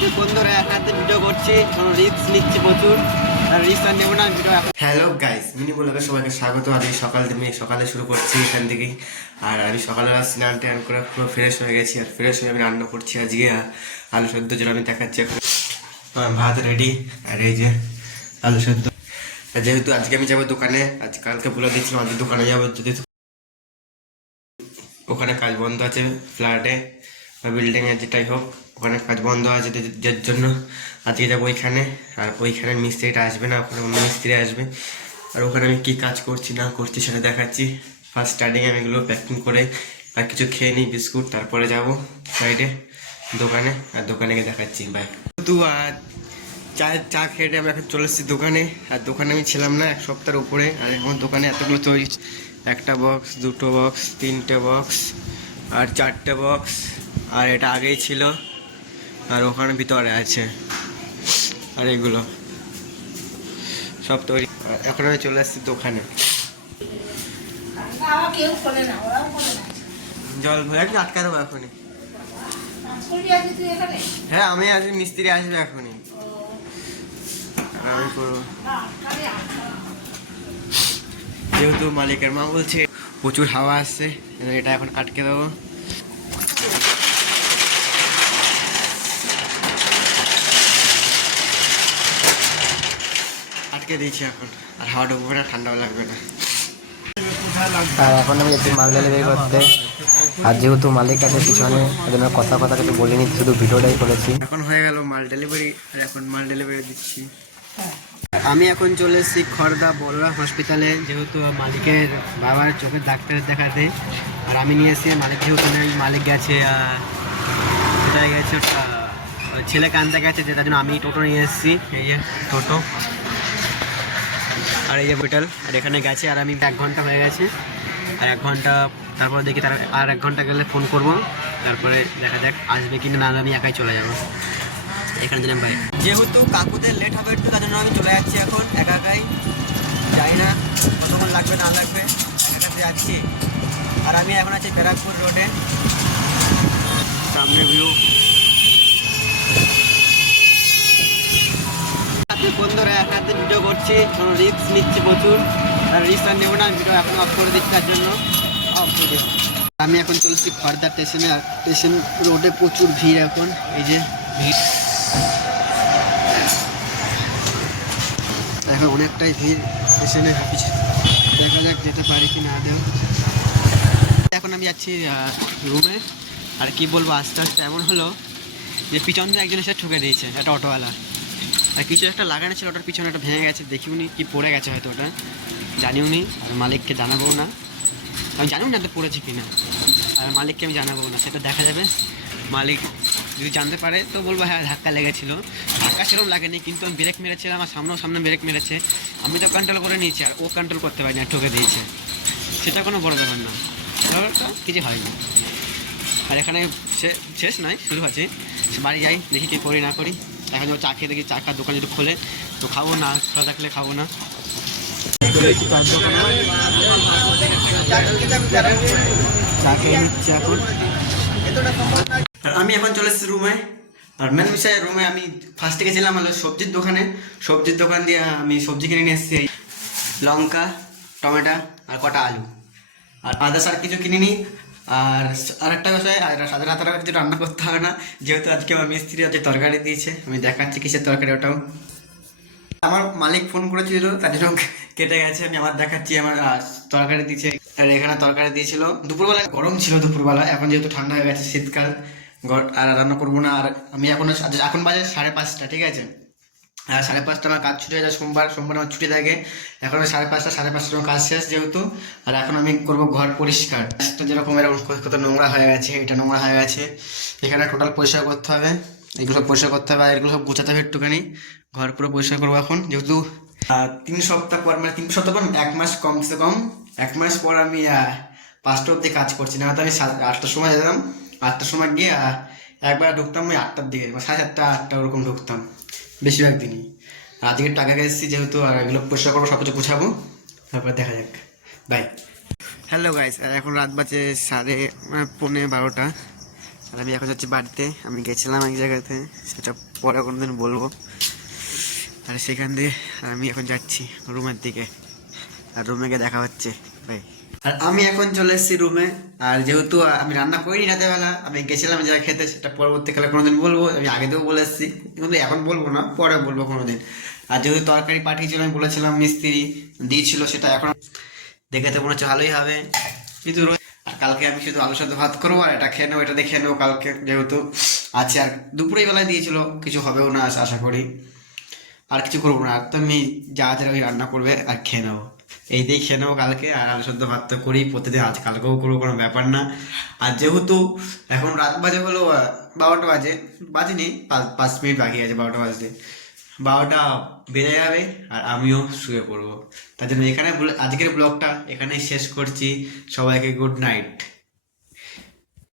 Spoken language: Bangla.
বন্ধুরা একসাথে ভিডিও করছি, রিস্ক নিচ্ছি প্রচুর, আর রিস্ক আর নেবো না ভিডিও। হ্যালো গাইস, মিনি ব্লগে সবাইকে স্বাগত। আজ সকালে শুরু করছি এখান থেকেই। আর আমি সকালবেলা স্নান টান করে পুরো ফ্রেশ হয়ে গেছি, আর ফ্রেশ হয়ে আমি রান্না করছি আজকে আলু সেদ্ধ, যেটা আমি দেখাচ্ছি এখন। ভাত রেডি, আর এই যে আলু সেদ্ধ। যেহেতু আজকে আমি যাবো দোকানে, কালকে বলে দিচ্ছিলাম আজকে দোকানে যাবো, যদি ওখানে কাজ বন্ধ আছে ফ্ল্যাটে বা বিল্ডিংয়ে, যেটাই হোক ওখানে কাজ বন্ধ আছে, যার জন্য আজকে যাবো ওইখানে। আর ওইখানে মিস্ত্রিটা আসবে না, ওখানে অন্য মিস্ত্রি আসবে। আর ওখানে আমি কী কাজ করছি না করছি সেটা দেখাচ্ছি। ফার্স্ট স্টার্টিংয়ে আমি এগুলো প্যাকিং করে আর কিছু খেয়ে নিই বিস্কুট, তারপরে যাব সাইডে দোকানে, আর দোকানে গিয়ে দেখাচ্ছি। বাই। তো চা খেয়ে আমি এখন চলে এসেছি দোকানে। আর দোকানে আমি ছিলাম না এক সপ্তাহের উপরে, আর এখন দোকানে এতগুলো তৈরি, একটা বক্স, দুটো বক্স, তিনটে বক্স, আর চারটে বক্স, আর এটা আগেই ছিল, আর ওখানে ভিতরে আছে, আর এগুলো সব তৈরি। এখন আমি চলে আসছি দোকানে। জল ভরে একটু আটকা দেবো এখনই। হ্যাঁ, আমি আজ মিস্ত্রি আসবে এখনই, আমি করবো। যেহেতু মালিকের মা বলছে প্রচুর হাওয়া আসছে, এটা এখন আটকে দেবো। আটকে দিয়েছি এখন, আর হাওয়া ঢুকবে না, ঠান্ডাও লাগবে না। আর এখন আমি যাচ্ছি মাল ডেলিভারি করতে। আর যেহেতু মালিক আছে পিছনে, ওই জন্য কথা কিছু বলিনি, শুধু ভিডিওটাই করেছি। এখন হয়ে গেল মাল ডেলিভারি, আর এখন মাল ডেলিভারি দিচ্ছি। আমি এখন চলে এসেছি খড়দা বলরা হসপিটালে, যেহেতু মালিকের বাবার চোখের ডাক্তার দেখাতে। আর আমি নিয়ে এসেছি, মালিক যেহেতু নেই, মালিক গেছে কোথায় গেছে, ছেলে কানতে গেছে, যেটার জন্য আমি টোটো নিয়ে এসেছি। এই যে টোটো, আর এই যে হোটেল, আর এখানে গেছে। আর আমি 1 ঘন্টা হয়ে গেছে, আর 1 ঘন্টা তারপর দেখি, আর 1 ঘন্টা গেলে ফোন করব, তারপরে দেখা যাক আসবে কিনা, না আমি একাই চলে যাবো এখানে দিলাম ভাই। যেহেতু কাকুদের লেট হবে একটু, তার জন্য আমি চলে যাচ্ছি এখন একাই। যাই না কতক্ষণ লাগবে না লাগবে, একাতে যাচ্ছি। আর আমি এখন আছি ব্যারাকপুর রোডে, সামনে ভিউ। বন্ধুরা একসাথে ভিডিও করছি, রিস্ক নিচ্ছি প্রচুর, আর রিস্ক আর নেবো না ভিডিও এখন অফ করে দিচ্ছি, তার জন্য অফ করে দিচ্ছি। আমি এখন চলেছি খড়দা স্টেশনে, আর স্টেশন রোডে প্রচুর ভিড় এখন, এই যে ভিড় এখন অনেকটাই ভিড় স্টেশনে। দেখা যাক যেতে পারি কি না দেও। এখন আমি যাচ্ছি রুমে। আর কি বলবো, আস্তে আস্তে এমন হলো যে পিছন দিয়ে একজন এসে ঠুকে দিয়েছে, একটা অটোওয়ালা। আর কিছু একটা লাগানো ছিল, ওটার পিছনে একটা ভেঙে গেছে, দেখিওনি কি পড়ে গেছে হয়তো, ওটা জানিও নি। আর মালিককে জানাবো না, আমি জানিও না তো পড়েছে কি না, আর মালিককে আমি জানাবো না, সেটা দেখা যাবে। মালিক যদি জানতে পারে তো বলবো হ্যাঁ ধাক্কা লেগেছিলো। ধাক্কা সেরকম লাগেনি, কিন্তু আমি ব্রেক মেরেছিলাম, আমার সামনে ব্রেক মেরেছে, আমি তো কন্ট্রোল করে নিয়েছি, আর ও কন্ট্রোল করতে পারিনি, আর ঠকে দিয়েছে। সেটা কোনো বড় ব্যাপার না, ব্যাপারটা কিছু হয়নি। আর এখানে শেষ নয়, শুরু আছে। বাড়ি যাই, দেখি কী করি না করি। এখন চা খেয়ে দেখি, চা খাওয়ার দোকান যদি খোলে তো খাবো, না খোলা থাকলে খাবো না। চা খেয়ে নিচ্ছি এখন। আমি এখন চলে এসেছি রুমে। আর মেন বিষয়, রুমে আমি ফার্স্টে গেছিলাম হলো সবজির দোকানে। সবজির দোকান দিয়ে আমি সবজি কিনে নিয়ে এসেছি, লঙ্কা, টমেটো, আর কটা আলু, আর আদার্স আর কিছু কিনিনি। আর একটা বিষয়, আর সাথে রাতে কিছু রান্না করতে হবে না, যেহেতু আজকে আমার মিস্ত্রি আজকে তরকারি দিয়েছে। আমি দেখাচ্ছি কিসের তরকারি, ওটাও আমার মালিক ফোন করেছিল, তার জন্য কেটে গেছে। আমি আবার দেখাচ্ছি, আমার তরকারি দিয়েছে। আর এখানে তরকারি দিয়েছিল দুপুরবেলা, গরম ছিল দুপুরবেলা, এখন যেহেতু ঠান্ডা হয়ে গেছে শীতকাল, আর রান্না করবো না। আর আমি এখন বাজে 5:30, ঠিক আছে। আর 5:30 আমার কাজ ছুটি হয়ে যায়, সোমবার আমার ছুটি থাকে। এখন 5:30 কাজ শেষ যেহেতু। আর এখন আমি করবো ঘর পরিষ্কার, যেরকম এরকম কত নোংরা হয়ে গেছে, এটা নোংরা হয়ে গেছে, এখানে টোটাল পরিষ্কার করতে হবে, এগুলো সব পরিষ্কার করতে হবে, আর এগুলো সব গোছাতে হবে একটুখানি। ঘর পুরো পরিষ্কার করবো এখন, যেহেতু 3 সপ্তাহ পর, মানে 3 সপ্তাহ পর 1 মাস, কমসে কম 1 মাস পর আমি 5টা অব্দি কাজ করছি না। তো আমি 8টার সময় যেতাম, 8টার সময় গিয়ে একবার ঢুকতাম ওই 8টার দিকে, 7:30, 8টা ওরকম ঢুকতাম বেশিরভাগ দিনই। আজকে টাকা এসেছি যেহেতু, আর এগুলো পরিষ্কার করবো, সব কিছু গুছাবো, তারপর দেখা যাক। বাই। হ্যালো গাইস, এখন রাত বাজে 12:30। আর আমি এখন যাচ্ছি বাড়িতে। আমি গেছিলাম এক জায়গাতে, সেটা পরে কোনোদিন বলবো। আর সেখান দিয়ে আমি এখন যাচ্ছি রুমের দিকে, আর রুমে গিয়ে দেখা হচ্ছে ভাই। আর আমি এখন চলে এসেছি রুমে। আর যেহেতু আমি রান্না করিনি রাতেবেলা, আমি গেছিলাম যা খেতে, সেটা পরবর্তীকালে কোনোদিন বলবো। আমি আগেতেও বলে এসেছি, কিন্তু এখন বলবো না, পরে বলবো কোনোদিন। আর যেহেতু তরকারি পাঠিয়েছিল, আমি বলেছিলাম মিস্ত্রি দিয়েছিল, সেটা এখন দেখে তো মনে হচ্ছে ভালোই হবে। কিন্তু আর কালকে আমি শুধু আলুর সাথে ভাত করবো, আর এটা খেয়ে নেবো, এটা দেখে নেবো কালকে যেহেতু আছে। আর দুপুরেই বেলায় দিয়েছিল, কিছু হবেও না আশা করি। আর কিছু করবো না, আর তো আমি যা যা ওই রান্না করবে আর খেয়ে নেবো, এই দিয়েই খেয়ে নেবো কালকে। আর আলু সেদ্ধ ভাত তো করি প্রতিদিন, আজ কালকেও করবো, কোনো ব্যাপার না। আর যেহেতু এখন রাত বাজে হলো 12টা বাজে, বাজেনি, 5 মিনিট বাকি আছে 12টা বাজতে। 12টা বেজে যাবে আর আমিও শুয়ে পড়বো। তার জন্য এখানে আজকের ব্লগটা এখানেই শেষ করছি। সবাইকে গুড নাইট।